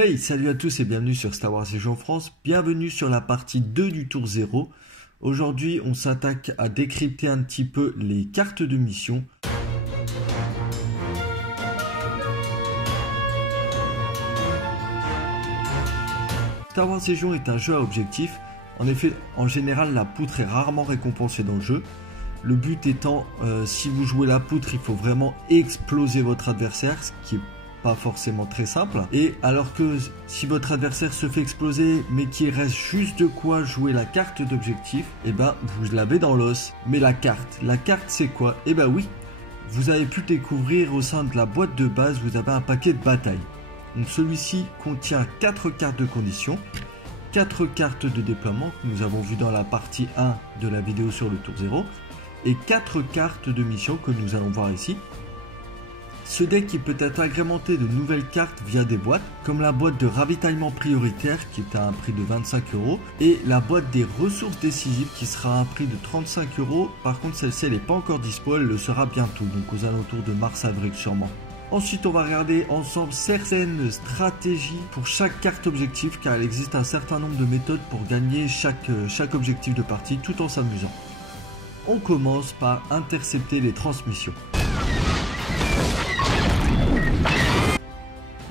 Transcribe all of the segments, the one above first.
Hey, salut à tous et bienvenue sur Star Wars Légion France, bienvenue sur la partie 2 du tour 0. Aujourd'hui, on s'attaque à décrypter un petit peu les cartes de mission. Star Wars Légion est un jeu à objectif. En effet, en général, la poutre est rarement récompensée dans le jeu. Le but étant, si vous jouez la poutre, il faut vraiment exploser votre adversaire, ce qui est pas forcément très simple. Et alors que si votre adversaire se fait exploser mais qu'il reste juste de quoi jouer la carte d'objectif, et ben vous l'avez dans l'os. Mais la carte c'est quoi? Et ben oui, vous avez pu découvrir au sein de la boîte de base, vous avez un paquet de bataille. Donc celui-ci contient 4 cartes de conditions, 4 cartes de déploiement que nous avons vu dans la partie 1 de la vidéo sur le tour 0 et 4 cartes de mission que nous allons voir ici. Ce deck il peut être agrémenté de nouvelles cartes via des boîtes, comme la boîte de ravitaillement prioritaire qui est à un prix de 25 € et la boîte des ressources décisives qui sera à un prix de 35 €. Par contre celle-ci elle n'est pas encore dispo, elle le sera bientôt, donc aux alentours de mars-avril sûrement. Ensuite on va regarder ensemble certaines stratégies pour chaque carte objectif, car il existe un certain nombre de méthodes pour gagner chaque objectif de partie tout en s'amusant. On commence par intercepter les transmissions.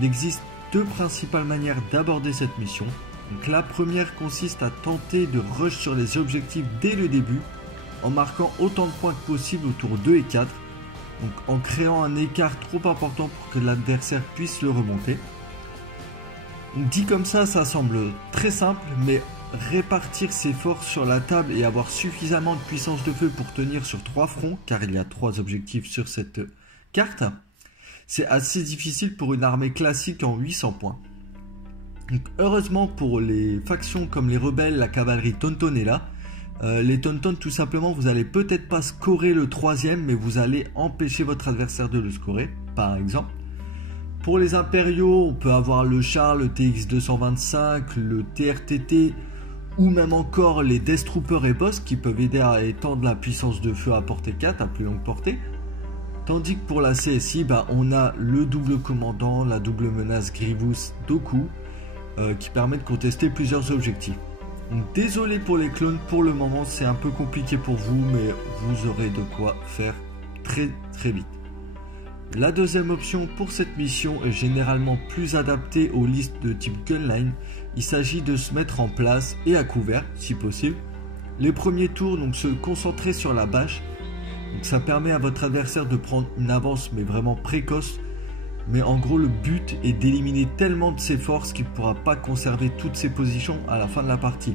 Il existe deux principales manières d'aborder cette mission. Donc la première consiste à tenter de rush sur les objectifs dès le début en marquant autant de points que possible au tour 2 et 4, donc en créant un écart trop important pour que l'adversaire puisse le remonter. Donc dit comme ça semble très simple, mais répartir ses forces sur la table et avoir suffisamment de puissance de feu pour tenir sur 3 fronts, car il y a 3 objectifs sur cette carte, c'est assez difficile pour une armée classique en 800 points. Donc, heureusement pour les factions comme les rebelles, la cavalerie Tauntaun est là. Les Tauntaun, tout simplement, vous allez peut-être pas scorer le 3e, mais vous allez empêcher votre adversaire de le scorer, par exemple. Pour les impériaux, on peut avoir le char, le TX-225, le TRTT, ou même encore les Death Troopers et Boss qui peuvent aider à étendre la puissance de feu à portée 4, à plus longue portée. Tandis que pour la CSI, on a le double commandant, la double menace Grievous Dooku, qui permet de contester plusieurs objectifs. Donc, désolé pour les clones, pour le moment c'est un peu compliqué pour vous, mais vous aurez de quoi faire très vite. La deuxième option pour cette mission est généralement plus adaptée aux listes de type Gunline. Il s'agit de se mettre en place et à couvert si possible. Les premiers tours, donc se concentrer sur la bâche. Donc ça permet à votre adversaire de prendre une avance mais vraiment précoce. Mais en gros le but est d'éliminer tellement de ses forces qu'il ne pourra pas conserver toutes ses positions à la fin de la partie.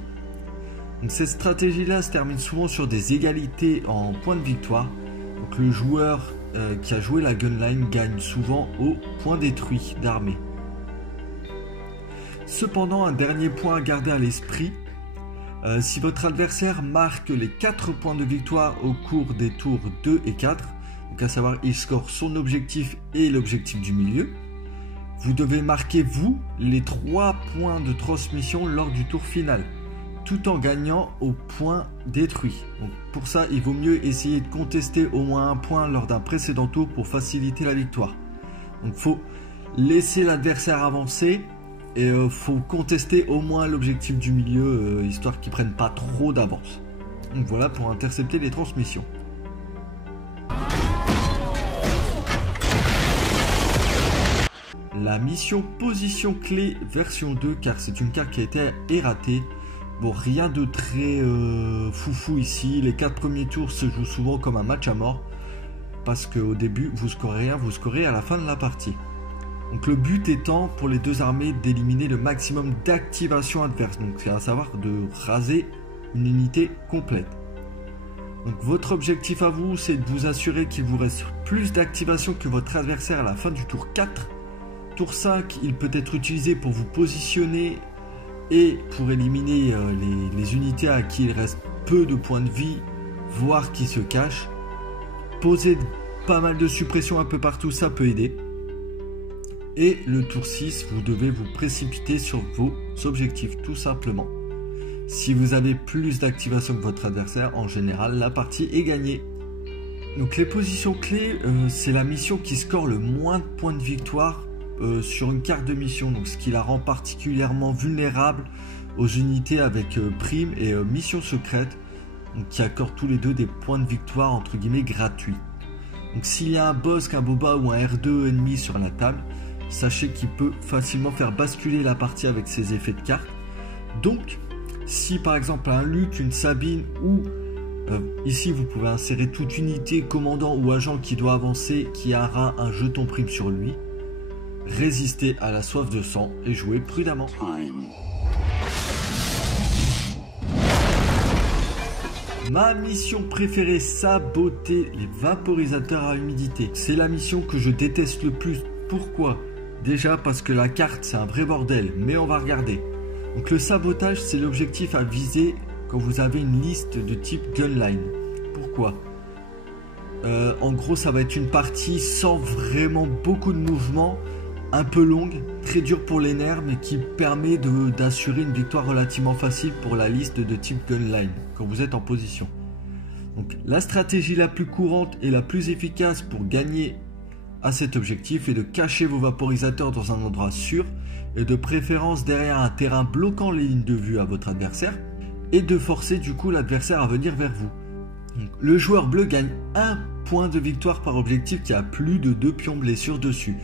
Donc cette stratégie là se termine souvent sur des égalités en points de victoire. Donc le joueur qui a joué la gunline gagne souvent au point détruit d'armée. Cependant, un dernier point à garder à l'esprit. Si votre adversaire marque les 4 points de victoire au cours des tours 2 et 4, donc à savoir il score son objectif et l'objectif du milieu, vous devez marquer vous les 3 points de transmission lors du tour final, tout en gagnant au point détruit. Donc pour ça, il vaut mieux essayer de contester au moins un point lors d'un précédent tour pour faciliter la victoire. Donc il faut laisser l'adversaire avancer. Et faut contester au moins l'objectif du milieu, histoire qu'ils prennent pas trop d'avance. Donc voilà pour intercepter les transmissions. La mission position clé version 2, car c'est une carte qui a été erratée. Bon, rien de très foufou ici. Les 4 premiers tours se jouent souvent comme un match à mort, parce qu'au début vous scorez rien, vous scorez à la fin de la partie. Donc le but étant pour les deux armées d'éliminer le maximum d'activation adverse, donc c'est à savoir de raser une unité complète. Donc votre objectif à vous, c'est de vous assurer qu'il vous reste plus d'activation que votre adversaire à la fin du tour 4. Tour 5, il peut être utilisé pour vous positionner et pour éliminer les unités à qui il reste peu de points de vie, voire qui se cachent. Poser pas mal de suppression un peu partout, ça peut aider. Et le tour 6, vous devez vous précipiter sur vos objectifs, tout simplement. Si vous avez plus d'activation que votre adversaire, en général, la partie est gagnée. Donc les positions clés, c'est la mission qui score le moins de points de victoire sur une carte de mission, donc ce qui la rend particulièrement vulnérable aux unités avec prime et mission secrète, donc qui accordent tous les deux des points de victoire entre guillemets gratuits. Donc s'il y a un boss, un boba ou un R2 ennemi sur la table, sachez qu'il peut facilement faire basculer la partie avec ses effets de carte. Donc si par exemple un Luke, une Sabine ou ici vous pouvez insérer toute unité, commandant ou agent qui doit avancer, qui aura un jeton prime sur lui, résistez à la soif de sang et jouez prudemment. Ma mission préférée, saboter les vaporisateurs à humidité. C'est la mission que je déteste le plus. Pourquoi? Déjà parce que la carte c'est un vrai bordel, mais on va regarder. Donc le sabotage c'est l'objectif à viser quand vous avez une liste de type gunline. Pourquoi? En gros ça va être une partie sans vraiment beaucoup de mouvement, un peu longue, très dure pour les nerfs, mais qui permet d'assurer une victoire relativement facile pour la liste de type gunline quand vous êtes en position. Donc la stratégie la plus courante et la plus efficace pour gagner à cet objectif est de cacher vos vaporisateurs dans un endroit sûr et de préférence derrière un terrain bloquant les lignes de vue à votre adversaire et de forcer du coup l'adversaire à venir vers vous. Donc, le joueur bleu gagne 1 point de victoire par objectif qui a plus de 2 pions blessures dessus.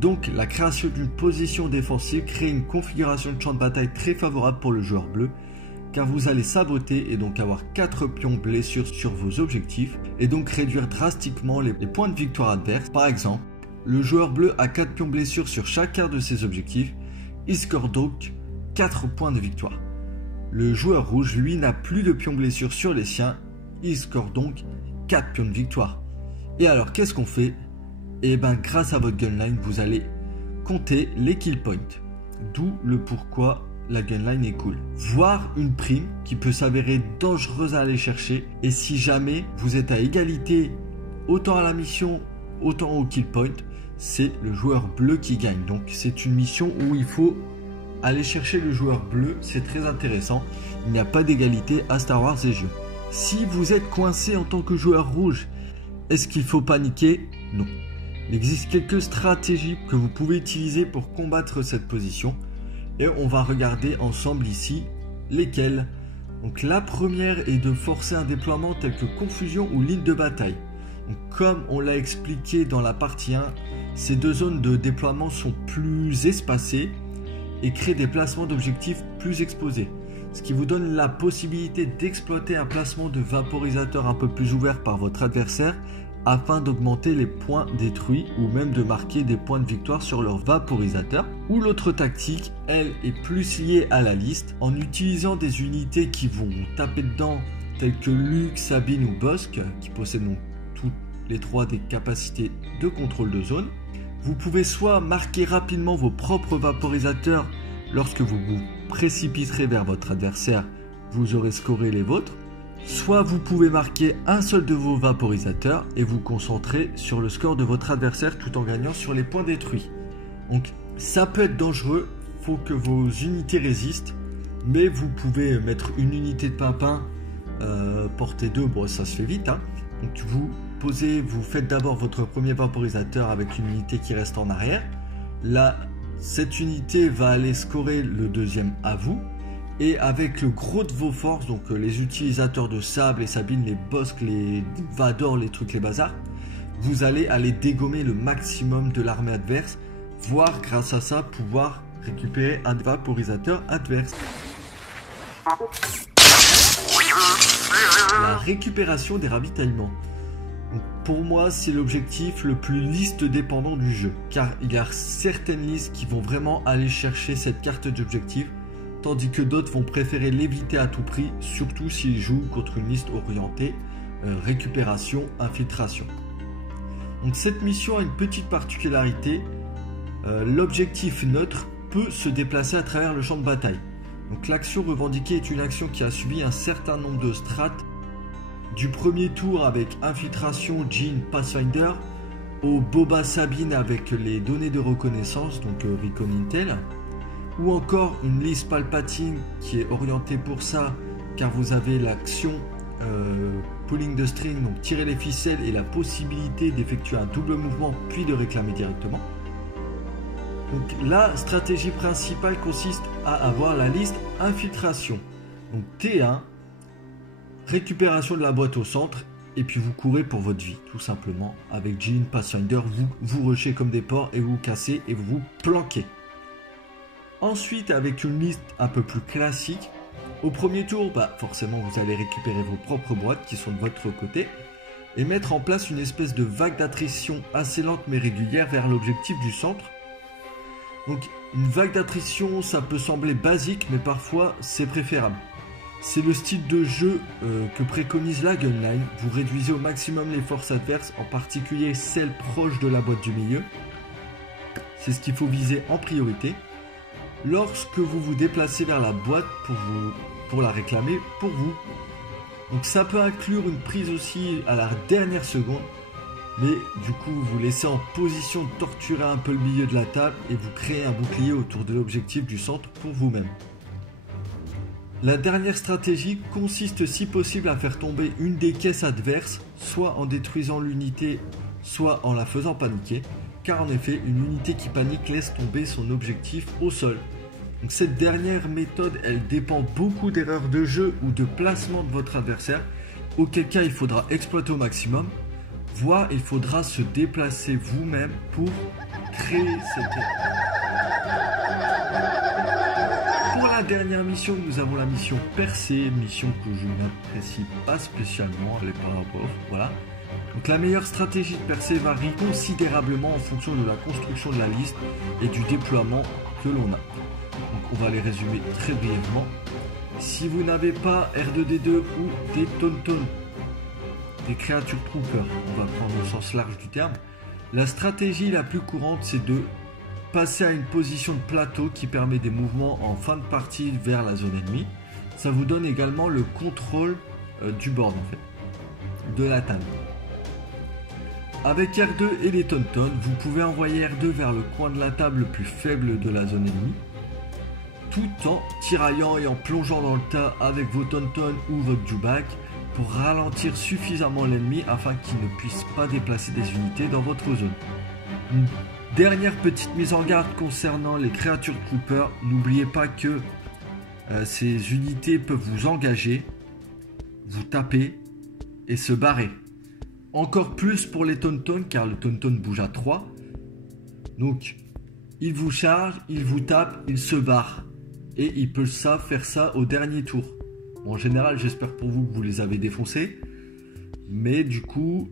Donc la création d'une position défensive crée une configuration de champ de bataille très favorable pour le joueur bleu, car vous allez saboter et donc avoir 4 pions blessures sur vos objectifs et donc réduire drastiquement les points de victoire adverses. Par exemple, le joueur bleu a 4 pions blessures sur chacun de ses objectifs, il score donc 4 points de victoire. Le joueur rouge, lui, n'a plus de pions blessures sur les siens, il score donc 4 pions de victoire. Et alors qu'est-ce qu'on fait? Et bien grâce à votre gunline, vous allez compter les kill points. D'où le pourquoi la gunline est cool. Voire une prime qui peut s'avérer dangereuse à aller chercher. Et si jamais vous êtes à égalité, autant à la mission, autant au kill point, c'est le joueur bleu qui gagne. Donc c'est une mission où il faut aller chercher le joueur bleu. C'est très intéressant. Il n'y a pas d'égalité à Star Wars et jeux. Si vous êtes coincé en tant que joueur rouge, est-ce qu'il faut paniquer? Non. Il existe quelques stratégies que vous pouvez utiliser pour combattre cette position et on va regarder ensemble ici lesquelles. Donc la première est de forcer un déploiement tel que confusion ou ligne de bataille. Donc, comme on l'a expliqué dans la partie 1, ces deux zones de déploiement sont plus espacées et créent des placements d'objectifs plus exposés, ce qui vous donne la possibilité d'exploiter un placement de vaporisateur un peu plus ouvert par votre adversaire afin d'augmenter les points détruits ou même de marquer des points de victoire sur leur vaporisateur. Ou l'autre tactique, elle, est plus liée à la liste en utilisant des unités qui vont taper dedans telles que Luke, Sabine ou Bossk qui possèdent donc toutes les trois des capacités de contrôle de zone. Vous pouvez soit marquer rapidement vos propres vaporisateurs lorsque vous vous précipiterez vers votre adversaire, vous aurez scoré les vôtres. Soit vous pouvez marquer un seul de vos vaporisateurs et vous concentrer sur le score de votre adversaire tout en gagnant sur les points détruits. Donc ça peut être dangereux, il faut que vos unités résistent, mais vous pouvez mettre une unité de pimpin, portée 2, bon ça se fait vite. Hein. Donc vous faites d'abord votre premier vaporisateur avec une unité qui reste en arrière. Là, cette unité va aller scorer le deuxième à vous. Et avec le gros de vos forces, donc les utilisateurs de sable, les sabines, les bosques, les vadors, les trucs, les bazars, vous allez aller dégommer le maximum de l'armée adverse, voire grâce à ça pouvoir récupérer un vaporisateur adverse. La récupération des ravitaillements. Donc pour moi, c'est l'objectif le plus liste dépendant du jeu, car il y a certaines listes qui vont vraiment aller chercher cette carte d'objectif, tandis que d'autres vont préférer l'éviter à tout prix, surtout s'ils jouent contre une liste orientée récupération, infiltration. Donc cette mission a une petite particularité, l'objectif neutre peut se déplacer à travers le champ de bataille. Donc l'action revendiquée est une action qui a subi un certain nombre de strates, du premier tour avec infiltration, Jean, Pathfinder, au Boba Sabine avec les données de reconnaissance, donc Recon Intel, ou encore une liste Palpatine qui est orientée pour ça, car vous avez l'action pulling the string, donc tirer les ficelles et la possibilité d'effectuer un double mouvement puis de réclamer directement. Donc la stratégie principale consiste à avoir la liste infiltration. Donc T1, récupération de la boîte au centre, et puis vous courez pour votre vie, tout simplement. Avec Jean, Pathfinder, vous rushez comme des porcs et vous cassez et vous vous planquez. Ensuite, avec une liste un peu plus classique, au premier tour, forcément vous allez récupérer vos propres boîtes qui sont de votre côté et mettre en place une espèce de vague d'attrition assez lente mais régulière vers l'objectif du centre. Donc une vague d'attrition, ça peut sembler basique, mais parfois c'est préférable. C'est le style de jeu que préconise la Gunline. Vous réduisez au maximum les forces adverses, en particulier celles proches de la boîte du milieu. C'est ce qu'il faut viser en priorité. Lorsque vous vous déplacez vers la boîte pour la réclamer pour vous. Donc ça peut inclure une prise aussi à la dernière seconde. Mais du coup vous vous laissez en position de torturer un peu le milieu de la table et vous créez un bouclier autour de l'objectif du centre pour vous-même. La dernière stratégie consiste si possible à faire tomber une des caisses adverses, soit en détruisant l'unité, soit en la faisant paniquer, car en effet, une unité qui panique laisse tomber son objectif au sol. Donc cette dernière méthode, elle dépend beaucoup d'erreurs de jeu ou de placement de votre adversaire, auquel cas il faudra exploiter au maximum, voire il faudra se déplacer vous-même pour créer cette erreur. Pour la dernière mission, nous avons la mission percée, mission que je n'apprécie pas spécialement, elle est pas pauvre, voilà. Donc la meilleure stratégie de percée varie considérablement en fonction de la construction de la liste et du déploiement que l'on a. Donc on va les résumer très brièvement. Si vous n'avez pas R2D2 ou des Tauntaun, des créatures troopers, on va prendre au sens large du terme, la stratégie la plus courante c'est de passer à une position de plateau qui permet des mouvements en fin de partie vers la zone ennemie. Ça vous donne également le contrôle du board en fait, de la table. Avec R2 et les Tauntaun, vous pouvez envoyer R2 vers le coin de la table le plus faible de la zone ennemie, tout en tiraillant et en plongeant dans le tas avec vos Tauntaun ou votre Dewback pour ralentir suffisamment l'ennemi afin qu'il ne puisse pas déplacer des unités dans votre zone. Une dernière petite mise en garde concernant les créatures troopers, n'oubliez pas que ces unités peuvent vous engager, vous taper et se barrer. Encore plus pour les Tauntaun car le Tauntaun bouge à 3. Donc il vous charge, il vous tape, il se barre. Et il peut faire ça au dernier tour. Bon, en général, j'espère pour vous que vous les avez défoncés. Mais du coup,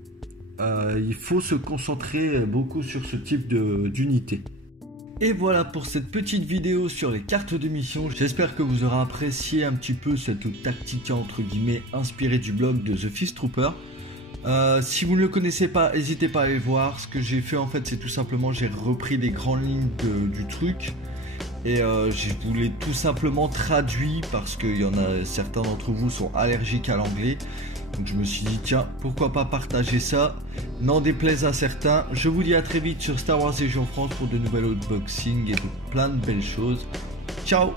il faut se concentrer beaucoup sur ce type d'unité. Et voilà pour cette petite vidéo sur les cartes de mission. J'espère que vous aurez apprécié un petit peu cette tactique entre guillemets inspirée du blog de The Fist Trooper. Si vous ne le connaissez pas, n'hésitez pas à aller voir. Ce que j'ai fait en fait, c'est tout simplement j'ai repris les grandes lignes du truc. Et je vous l'ai tout simplement traduit parce qu'il y en a certains d'entre vous sont allergiques à l'anglais. Donc je me suis dit tiens, pourquoi pas partager ça, n'en déplaise à certains. Je vous dis à très vite sur Star Wars Légion France pour de nouvelles unboxings et de plein de belles choses. Ciao!